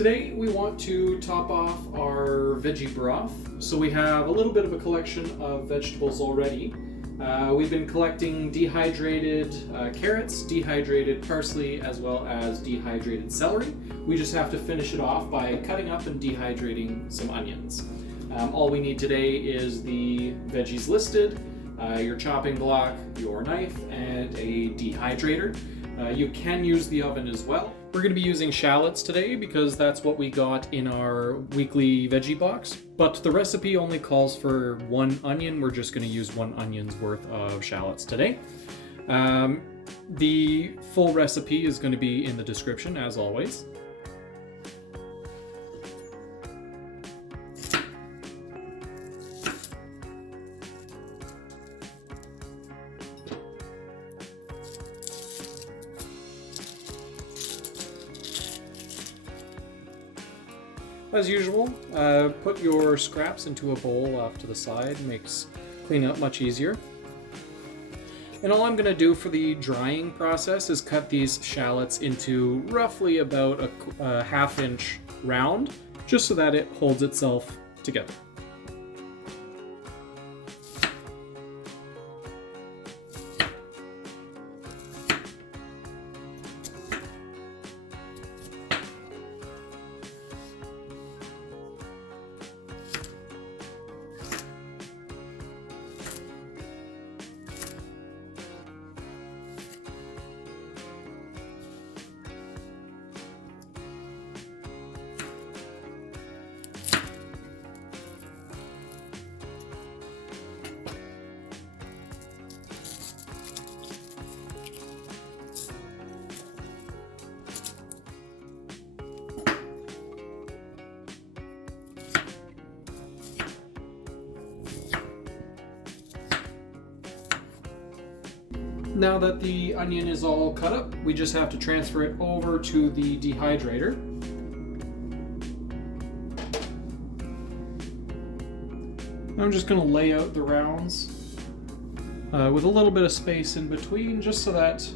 Today we want to top off our veggie broth. So we have a little bit of a collection of vegetables already. We've been collecting dehydrated carrots, dehydrated parsley, as well as dehydrated celery. We just have to finish it off by cutting up and dehydrating some onions. All we need today is the veggies listed, your chopping block, your knife, and a dehydrator. You can use the oven as well. We're going to be using shallots today because that's what we got in our weekly veggie box. But the recipe only calls for 1 onion. We're just going to use 1 onion's worth of shallots today. The full recipe is going to be in the description, as always. As usual, put your scraps into a bowl off to the side. Makes cleanup much easier. And all I'm going to do for the drying process is cut these shallots into roughly about a half-inch round, just so that it holds itself together. Now that the onion is all cut up, we just have to transfer it over to the dehydrator. I'm just going to lay out the rounds with a little bit of space in between, just so that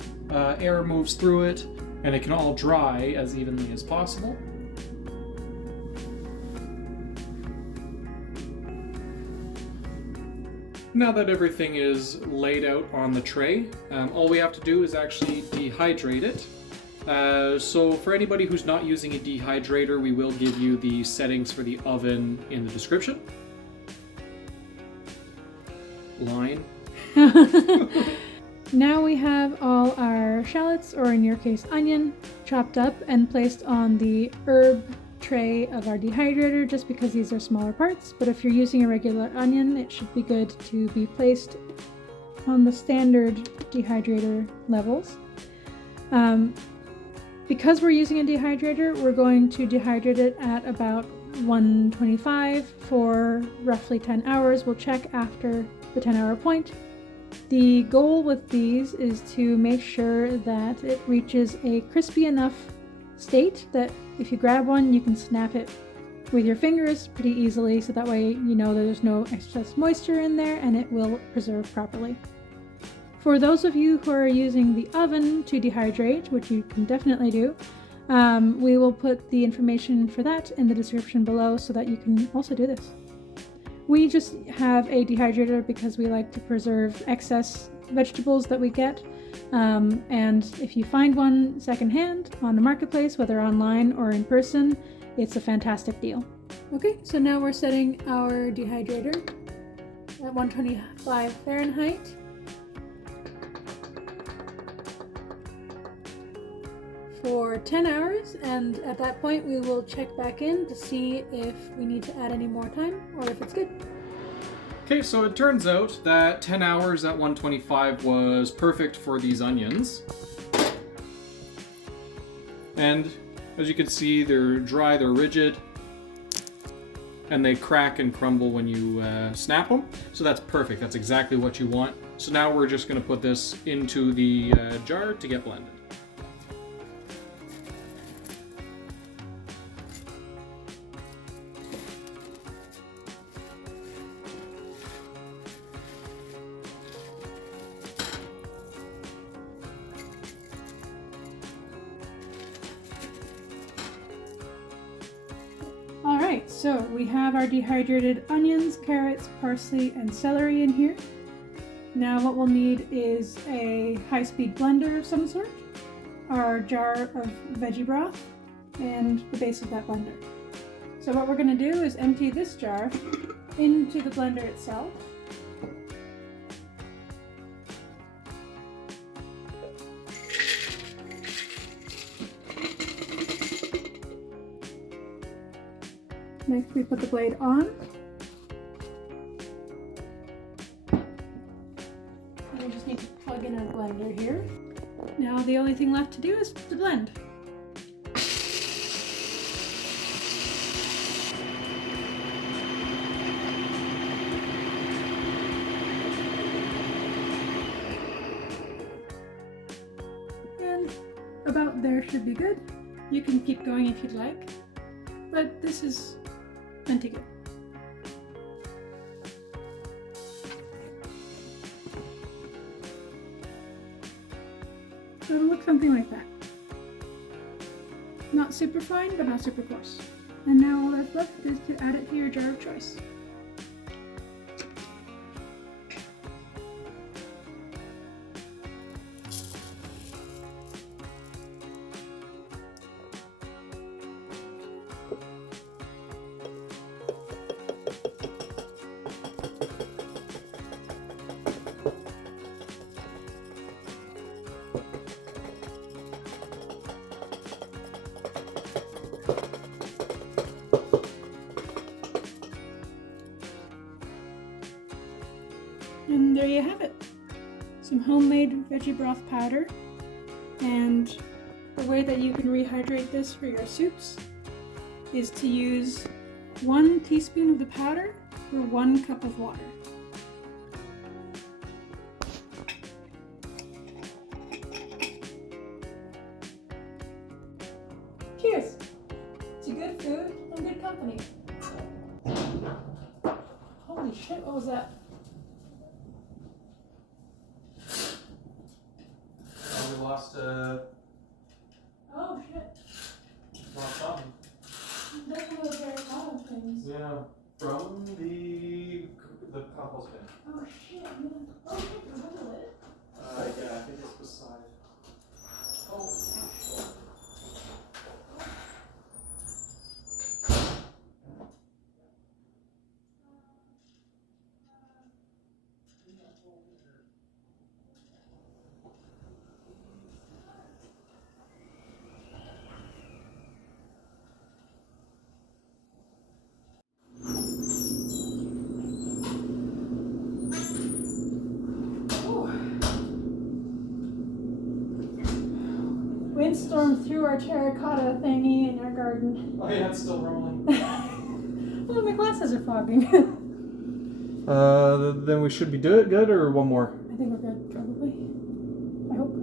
air moves through it and it can all dry as evenly as possible. Now that everything is laid out on the tray, all we have to do is actually dehydrate it. So for anybody who's not using a dehydrator, we will give you the settings for the oven in the description. Line. Now we have all our shallots, or in your case onion, chopped up and placed on the herb tray of our dehydrator, just because these are smaller parts. But if you're using a regular onion, it should be good to be placed on the standard dehydrator levels. Because we're using a dehydrator, we're going to dehydrate it at about 125 for roughly 10 hours. We'll check after the 10-hour point. The goal with these is to make sure that it reaches a crispy enough state that if you grab one, you can snap it with your fingers pretty easily, so that way you know that there's no excess moisture in there and it will preserve properly. For those of you who are using the oven to dehydrate, which you can definitely do, we will put the information for that in the description below so that you can also do this. We just have a dehydrator because we like to preserve excess vegetables that we get. And if you find one secondhand on the marketplace, whether online or in person, it's a fantastic deal. Okay, so now we're setting our dehydrator at 125 Fahrenheit. For 10 hours, and at that point we will check back in to see if we need to add any more time or if it's good. Okay, so it turns out that 10 hours at 125 was perfect for these onions. And as you can see, they're dry, they're rigid, and they crack and crumble when you snap them. So that's perfect, that's exactly what you want. So now we're just going to put this into the jar to get blended. So we have our dehydrated onions, carrots, parsley, and celery in here. Now what we'll need is a high-speed blender of some sort, our jar of veggie broth, and the base of that blender. So what we're going to do is empty this jar into the blender itself. Next we put the blade on. We just need to plug in our blender here. Now the only thing left to do is to blend. And about there should be good. You can keep going if you'd like, but this is plenty good. So it'll look something like that. Not super fine, but not super coarse. And now all that's left is to add it to your jar of choice. And there you have it. Some homemade veggie broth powder. And the way that you can rehydrate this for your soups is to use 1 teaspoon of the powder for 1 cup of water. Cheers to good food and good company. Holy shit, what was that? We lost Oh shit. lost something. That's one of those very common things. Yeah, from the compost bin. Oh shit, man. Oh shit, remember it? Yeah, I think it's beside. Oh, shit. Windstorm through our terracotta thingy in our garden. Oh yeah, it's still rolling. Well, my glasses are fogging. Then we should be good, or one more? I think we're good, probably. I hope.